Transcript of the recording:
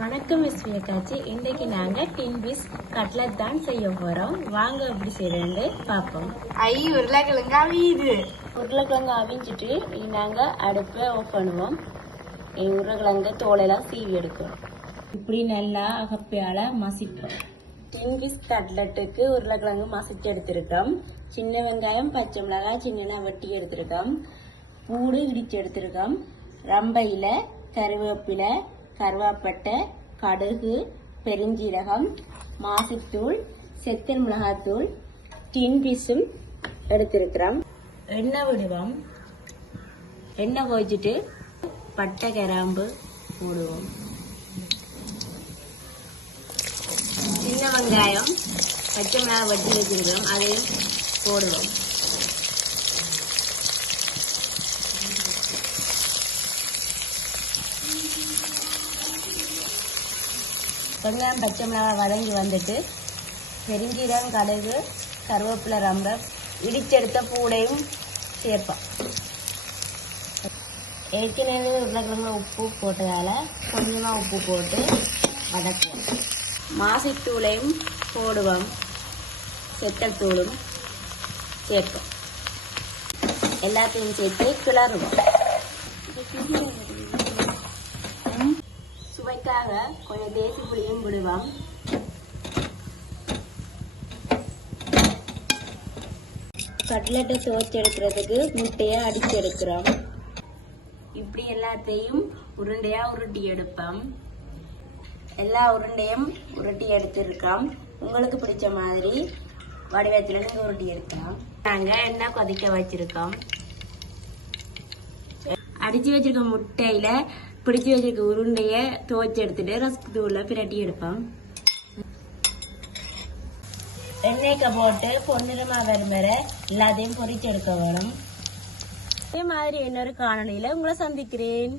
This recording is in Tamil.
வணக்கம் மிஸ் வியக்காச்சி. இன்றைக்கு நாங்க டின் பீஸ் கட்லட் தான் செய்ய போறோம். வாங்க எப்படி செய்யறேன்னு பாப்போம். உருளைக்கிழங்கு அவியுது. உருளைக்கிழங்கு அவிஞ்சிட்டு நாங்க அடுப்பை ஆஃப் பண்ணுவோம். உருளைக்கிழங்கு தோலெல்லாம் சீவி எடுக்கிறோம். இப்படி நல்லா அகப்பையால மசிப்போம். டின் பீஸ் கட்லட்டுக்கு உருளைக்கிழங்கு மசிச்சு எடுத்திருக்கோம். சின்ன வெங்காயம், பச்சை மிளகாய் சின்ன வெட்டி எடுத்திருக்கோம். பூடு இடிச்சு எடுத்திருக்கோம். ரம்பையில கருவேப்பிலை, கருவாப்பட்டை, கடுகு, பெருஞ்சீரகம், மாசித்தூள், செத்தல் மிளகாத்தூள், டின் பீஸும் எடுத்திருக்கிறோம். எண்ணெய் விடுவோம். எண்ணெய் கொதிச்சுட்டு பட்டை கிராம்பு போடுவோம். சின்ன வெங்காயம், பச்சை மிளகாய் வெட்டி வச்சிருக்கிறோம், அதையும் போடுவோம். வெங்காயம் பச்சை மிளகாய் வதங்கி வந்துட்டு பெருஞ்சீரகம், கடுகு, கருவேப்பிலை, ரம்ப இடிச்செடுத்த பூடையும் சேர்ப்போம். ஏற்கனவே உருளைக்கிழங்குல உப்பு போட்டதால கொஞ்சமாக உப்பு போட்டு வதக்குவோம். மாசித்தூளையும் போடுவோம். செத்தல் தூளும் சேர்ப்போம். எல்லாத்தையும் சேர்த்து கிளறுவோம். சுவைக்காக கொஞ்சம் தேசி புளியும் விடுவோம். கட்லட்டை துவைச்சு எடுக்கிறதுக்கு முட்டையை அடிச்சு எடுக்கிறோம். இப்படி எல்லாத்தையும் உருண்டையா உருட்டி எடுப்போம். எல்லா உருண்டையும் உருட்டி எடுத்திருக்கோம். உங்களுக்கு பிடிச்ச மாதிரி வடிவத்துல நீங்க உருட்டி எடுக்கலாம். நாங்க எண்ணெய் கொதிக்க வச்சிருக்கோம். அடிச்சு வச்சிருக்க முட்டையில பிடிச்சி வச்சிருக்க உருண்டைய துவைச்சு எடுத்துட்டு ரஸ்க் தூள்ல பிரட்டி எடுப்போம். எண்ணெய்க்க போட்டு பொன்னிறமா வரும் வரை எல்லாத்தையும் பொரிச்சு எடுக்க வேணும். இதே மாதிரி இன்னொரு காணொளியில உங்களை சந்திக்கிறேன்.